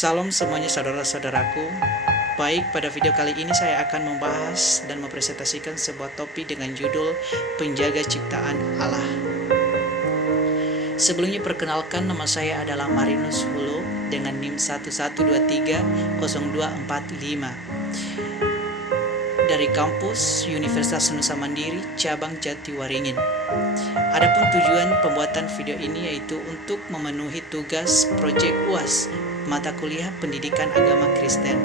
Salam semuanya saudara-saudaraku. Baik, pada video kali ini saya akan membahas dan mempresentasikan sebuah topik dengan judul Penjaga Ciptaan Allah. Sebelumnya perkenalkan, nama saya adalah Marinus Hulu dengan NIM 11230245 dari kampus Universitas Nusa Mandiri, cabang Jatiwaringin. Adapun tujuan pembuatan video ini yaitu untuk memenuhi tugas proyek UAS mata kuliah Pendidikan Agama Kristen.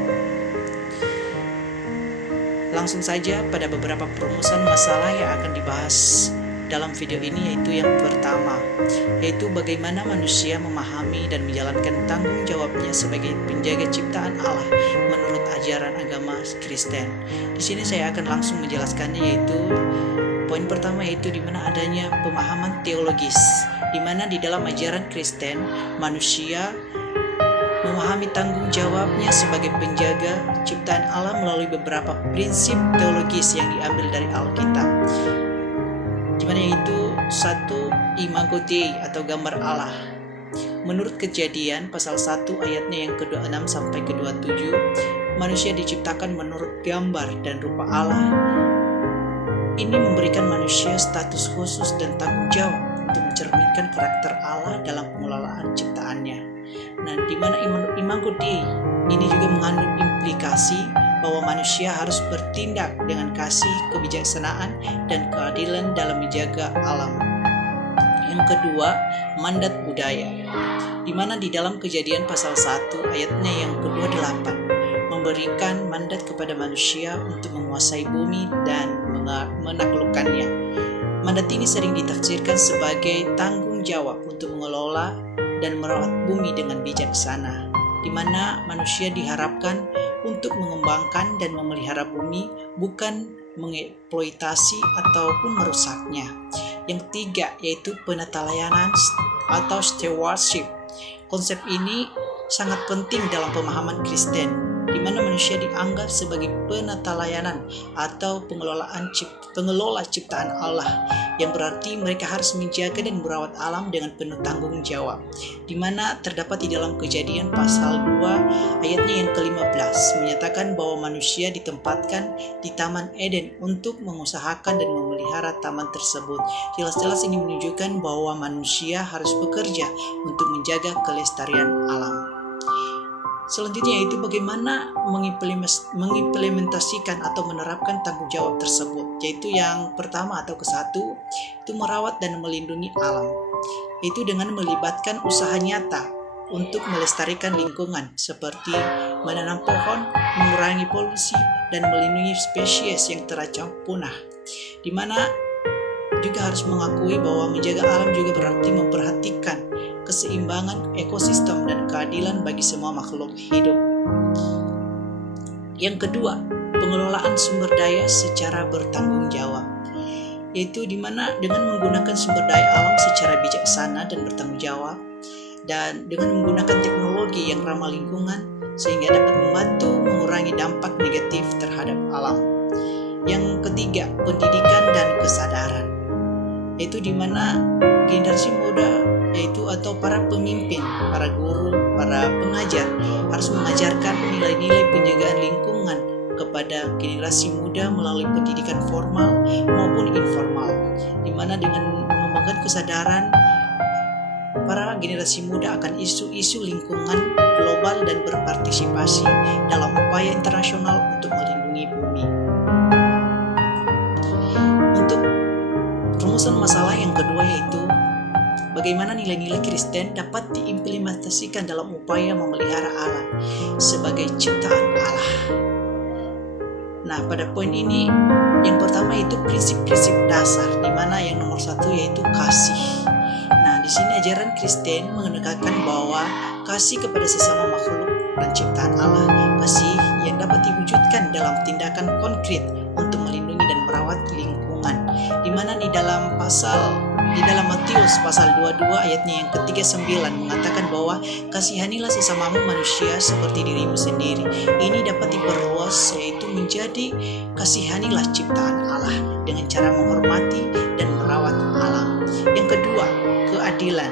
Langsung saja pada beberapa perumusan masalah yang akan dibahas dalam video ini, yaitu yang pertama, yaitu bagaimana manusia memahami dan menjalankan tanggung jawabnya sebagai penjaga ciptaan Allah menurut ajaran agama Kristen. Di sini saya akan langsung menjelaskannya, yaitu poin pertama yaitu di mana adanya pemahaman teologis, di mana di dalam ajaran Kristen manusia memahami tanggung jawabnya sebagai penjaga ciptaan Allah melalui beberapa prinsip teologis yang diambil dari Alkitab, di mana yaitu satu, imago Dei atau gambar Allah. Menurut Kejadian pasal 1 ayatnya yang ke-26 sampai ke-27, manusia diciptakan menurut gambar dan rupa Allah. Ini memberikan manusia status khusus dan tanggung jawab untuk mencerminkan karakter Allah dalam pengelolaan ciptaannya. Nah, di mana imago Dei ini juga mengandung implikasi bahwa manusia harus bertindak dengan kasih, kebijaksanaan, dan keadilan dalam menjaga alam. Yang kedua, mandat budaya, di mana di dalam Kejadian pasal 1 ayatnya yang ke-28 memberikan mandat kepada manusia untuk menguasai bumi dan menaklukkannya. Mandat ini sering ditafsirkan sebagai tanggung jawab untuk mengelola dan merawat bumi dengan bijaksana, di mana manusia diharapkan untuk mengembangkan dan memelihara bumi, bukan mengeksploitasi ataupun merusaknya. Yang ketiga yaitu penatalayanan atau stewardship. Konsep ini sangat penting dalam pemahaman Kristen, di mana manusia dianggap sebagai penatalayanan atau pengelola ciptaan Allah, yang berarti mereka harus menjaga dan merawat alam dengan penuh tanggung jawab, di mana terdapat di dalam Kejadian pasal 2 ayatnya yang ke-15 menyatakan bahwa manusia ditempatkan di Taman Eden untuk mengusahakan dan memelihara taman tersebut. Jelas-jelas ini menunjukkan bahwa manusia harus bekerja untuk menjaga kelestarian alam. Selanjutnya yaitu bagaimana mengimplementasikan atau menerapkan tanggung jawab tersebut, yaitu yang pertama atau ke-1 itu merawat dan melindungi alam, yaitu dengan melibatkan usaha nyata untuk melestarikan lingkungan seperti menanam pohon, mengurangi polusi, dan melindungi spesies yang terancam punah, di mana juga harus mengakui bahwa menjaga alam juga berarti memperhatikan keseimbangan ekosistem dan keadilan bagi semua makhluk hidup. Yang kedua, pengelolaan sumber daya secara bertanggung jawab, yaitu di mana dengan menggunakan sumber daya alam secara bijaksana dan bertanggung jawab, dan dengan menggunakan teknologi yang ramah lingkungan sehingga dapat membantu mengurangi dampak negatif terhadap alam. Yang ketiga, pendidikan dan kesadaran, yaitu di mana generasi muda yaitu atau para pemimpin, para guru, para pengajar harus mengajarkan nilai-nilai penjagaan lingkungan kepada generasi muda melalui pendidikan formal maupun informal, di mana dengan mengembangkan kesadaran para generasi muda akan isu-isu lingkungan global dan berpartisipasi dalam upaya internasional untuk melindungi bumi. Untuk rumusan masalah yang kedua yaitu bagaimana nilai-nilai Kristen dapat diimplementasikan dalam upaya memelihara alam sebagai ciptaan Allah. Nah, pada poin ini yang pertama itu prinsip-prinsip dasar, di mana yang nomor 1 yaitu kasih. Nah, di sini ajaran Kristen menekankan bahwa kasih kepada sesama makhluk dan ciptaan Allah, kasih yang dapat diwujudkan dalam tindakan konkret untuk melindungi dan merawat lingkungan, di mana di dalam Matius pasal 22 ayatnya yang ke-39 mengatakan bahwa kasihanilah sesamamu manusia seperti dirimu sendiri. Ini dapat diperluas yaitu menjadi kasihanilah ciptaan Allah dengan cara menghormati dan merawat alam. Yang kedua, keadilan.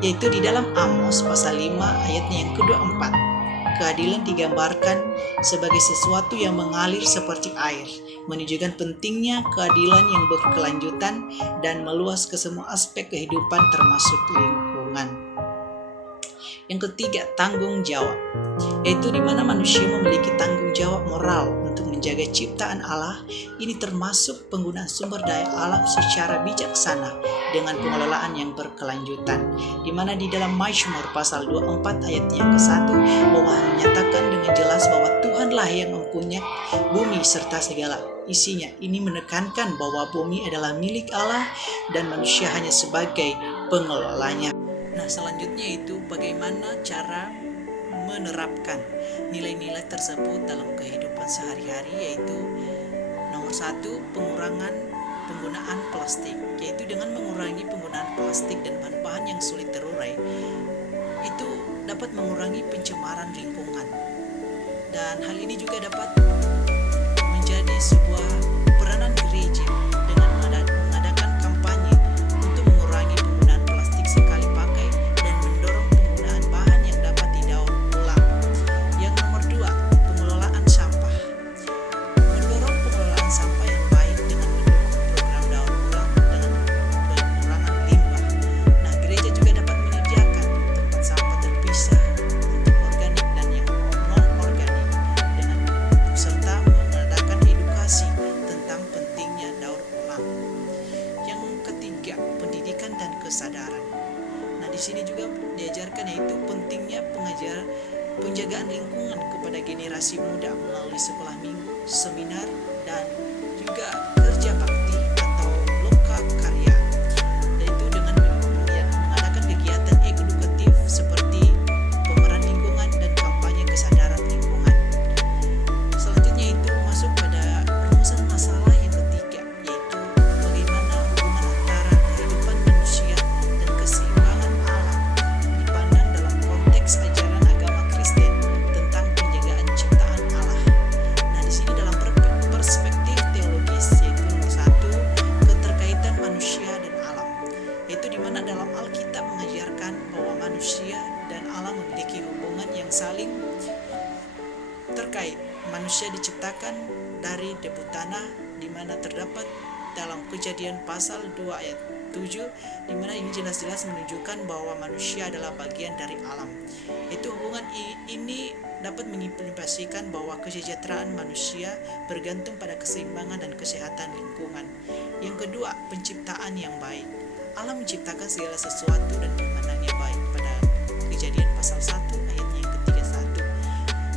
yaitu di dalam Amos pasal 5 ayatnya yang ke-24. Keadilan digambarkan sebagai sesuatu yang mengalir seperti air, menunjukkan pentingnya keadilan yang berkelanjutan dan meluas ke semua aspek kehidupan termasuk lingkungan. Yang ketiga, tanggung jawab, yaitu di mana manusia memiliki tanggung jawab moral untuk menjaga ciptaan Allah. Ini termasuk penggunaan sumber daya alam secara bijaksana dengan pengelolaan yang berkelanjutan, di mana di dalam Mazmur pasal 24 ayat yang ke-1 bahwa menyatakan dengan jelas bahwa Tuhanlah yang mempunyai bumi serta segala isinya. Ini menekankan bahwa bumi adalah milik Allah dan manusia hanya sebagai pengelolanya. Nah, selanjutnya itu bagaimana cara menerapkan nilai-nilai tersebut dalam kehidupan sehari-hari, yaitu nomor 1, pengurangan penggunaan plastik, yaitu dengan mengurangi penggunaan plastik dan bahan-bahan yang sulit terurai, itu dapat mengurangi pencemaran lingkungan. Dan hal ini juga dapat menjadi sebuah peranan gereja dengan mengadakan kampanye untuk mengurangi penggunaan plastik sekali pakai dan mendorong penggunaan bahan yang dapat didaur ulang. Yang nomor 2, pengelolaan sampah. Mendorong pengelolaan sampah yang baik dengan mendukung program daur ulang dengan pengurangan limbah. Nah, gereja juga dapat menyediakan tempat sampah terpisah untuk organik dan yang non-organik dengan serta mengadakan edukasi tentang pentingnya daur ulang. Yang ketiga, pendidikan dan kesadaran. Nah, di sini juga diajarkan yaitu pentingnya penjagaan lingkungan kepada generasi muda melalui sekolah minggu, seminar, dan juga kerja bakti atau loka karya, yaitu dengan mengadakan kegiatan edukatif seperti pemeran lingkungan dan kampanye kesadaran lingkungan. Selanjutnya itu masuk pada rumusan masalah yang ketiga, yaitu bagaimana hubungan antara kehidupan manusia dan keseimbangan alam dipandang dalam konteks ajaran agama Kristen tentang penjagaan ciptaan Allah. Nah, di sini dalam perspektif teologis, yaitu nomor 1, keterkaitan manusia dan alam, yaitu di mana dalam Alkitab mengajarkan bahwa manusia dan alam memiliki hubungan yang saling terkait. Manusia diciptakan dari debu tanah, di mana terdapat dalam Kejadian pasal 2 ayat 7, di mana ini jelas-jelas menunjukkan bahwa manusia adalah bagian dari alam. Itu hubungan ini dapat mengimplikasikan bahwa kesejahteraan manusia bergantung pada keseimbangan dan kesehatan lingkungan. Yang kedua, penciptaan yang baik. Allah menciptakan segala sesuatu dan memandangnya baik pada Kejadian pasal 1 ayatnya yang ke-31.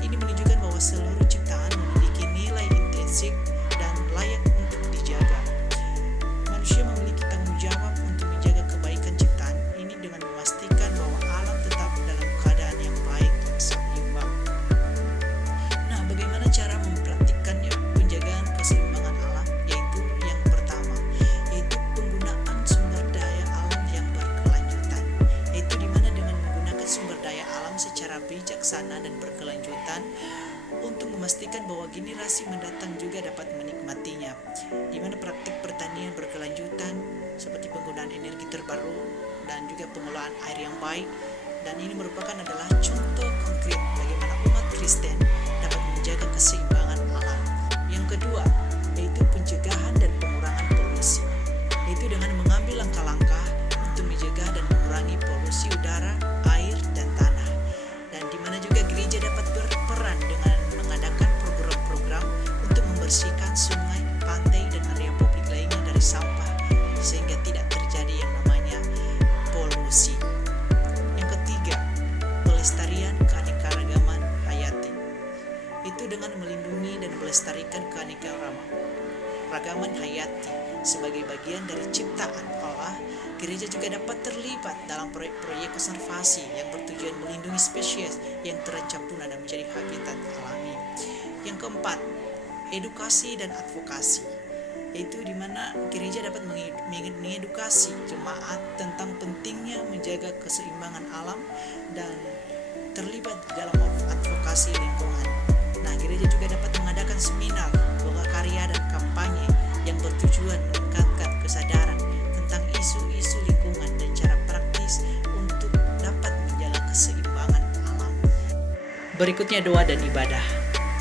Ini menunjukkan bahwa seluruh ciptaan memiliki nilai intrinsik dan layak untuk dijaga. Manusia memiliki tanggung jawab untuk menjaga kebaikan ciptaan ini dengan memastikan bahwa alam tetap dalam keadaan yang baik dan seimbang. Nah, bagaimana cara mempraktikkannya penjagaan keseimbangan alam? Yaitu yang pertama, yaitu penggunaan sumber daya alam yang berkelanjutan, yaitu di mana dengan menggunakan sumber daya alam secara bijaksana dan berkelanjutan untuk memastikan bahwa generasi mendatang juga dapat menikmatinya, di mana praktik pertanian berkelanjutan seperti penggunaan energi terbaru dan juga pengelolaan air yang baik. Dan ini merupakan adalah contoh konkret bagaimana umat Kristen dapat menjaga keseimbangan alam. Yang kedua, yaitu pencegahan dan pengurangan polusi, yaitu dengan mengambil langkah-langkah untuk mencegah dan mengurangi polusi udara, air, dan tanah. Dan di mana juga gereja dapat berperan dengan mengadakan program-program untuk membersihkan sungai, pantai, dan area publik lainnya dari sampah sehingga tidak terjadi yang namanya polusi. Yang ketiga, pelestarian keanekaragaman hayati, itu dengan melindungi dan melestarikan keanekaragaman hayati sebagai bagian dari ciptaan Allah. Gereja juga dapat terlibat dalam proyek-proyek konservasi yang bertujuan melindungi spesies yang terancam punah dan menjadi habitat alami. Yang keempat, edukasi dan advokasi, yaitu di mana gereja dapat mengedukasi jemaat tentang pentingnya menjaga keseimbangan alam dan terlibat dalam advokasi lingkungan. Nah, gereja juga dapat mengadakan seminar, loka karya, dan kampanye yang bertujuan meningkatkan kesadaran tentang isu-isu lingkungan dan cara praktis untuk Berikutnya doa dan ibadah.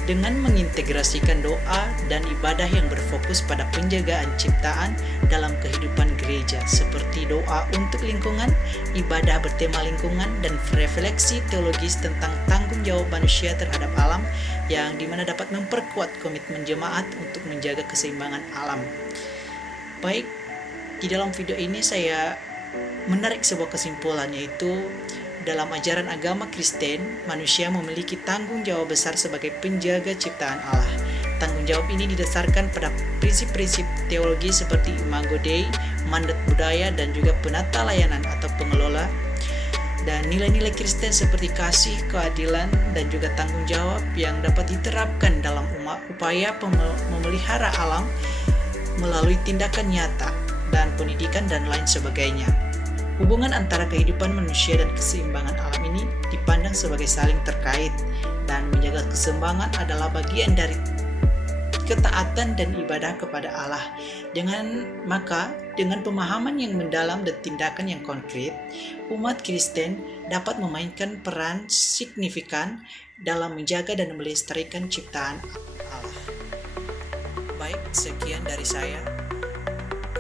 Dengan mengintegrasikan doa dan ibadah yang berfokus pada penjagaan ciptaan dalam kehidupan gereja, seperti doa untuk lingkungan, ibadah bertema lingkungan, dan refleksi teologis tentang tanggung jawab manusia terhadap alam, yang dimana dapat memperkuat komitmen jemaat untuk menjaga keseimbangan alam. Baik, di dalam video ini saya menarik sebuah kesimpulan, yaitu dalam ajaran agama Kristen, manusia memiliki tanggung jawab besar sebagai penjaga ciptaan Allah. Tanggung jawab ini didasarkan pada prinsip-prinsip teologi seperti Imago Dei, mandat budaya, dan juga penata layanan atau pengelola. Dan nilai-nilai Kristen seperti kasih, keadilan, dan juga tanggung jawab yang dapat diterapkan dalam upaya memelihara alam melalui tindakan nyata dan pendidikan dan lain sebagainya. Hubungan antara kehidupan manusia dan keseimbangan alam ini dipandang sebagai saling terkait, dan menjaga keseimbangan adalah bagian dari ketaatan dan ibadah kepada Allah. Dengan pemahaman yang mendalam dan tindakan yang konkret, umat Kristen dapat memainkan peran signifikan dalam menjaga dan melestarikan ciptaan Allah. Baik, sekian dari saya.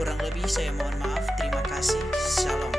Kurang lebih saya mohon maaf. Terima kasih. Shalom.